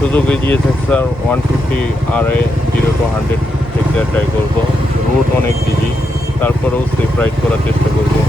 Suzuki GSX-R 150 RA 0 to 100 থেকে try করবো। Root অনেক ইজি, তারপরেও সেফ রাইড করার চেষ্টা করবো।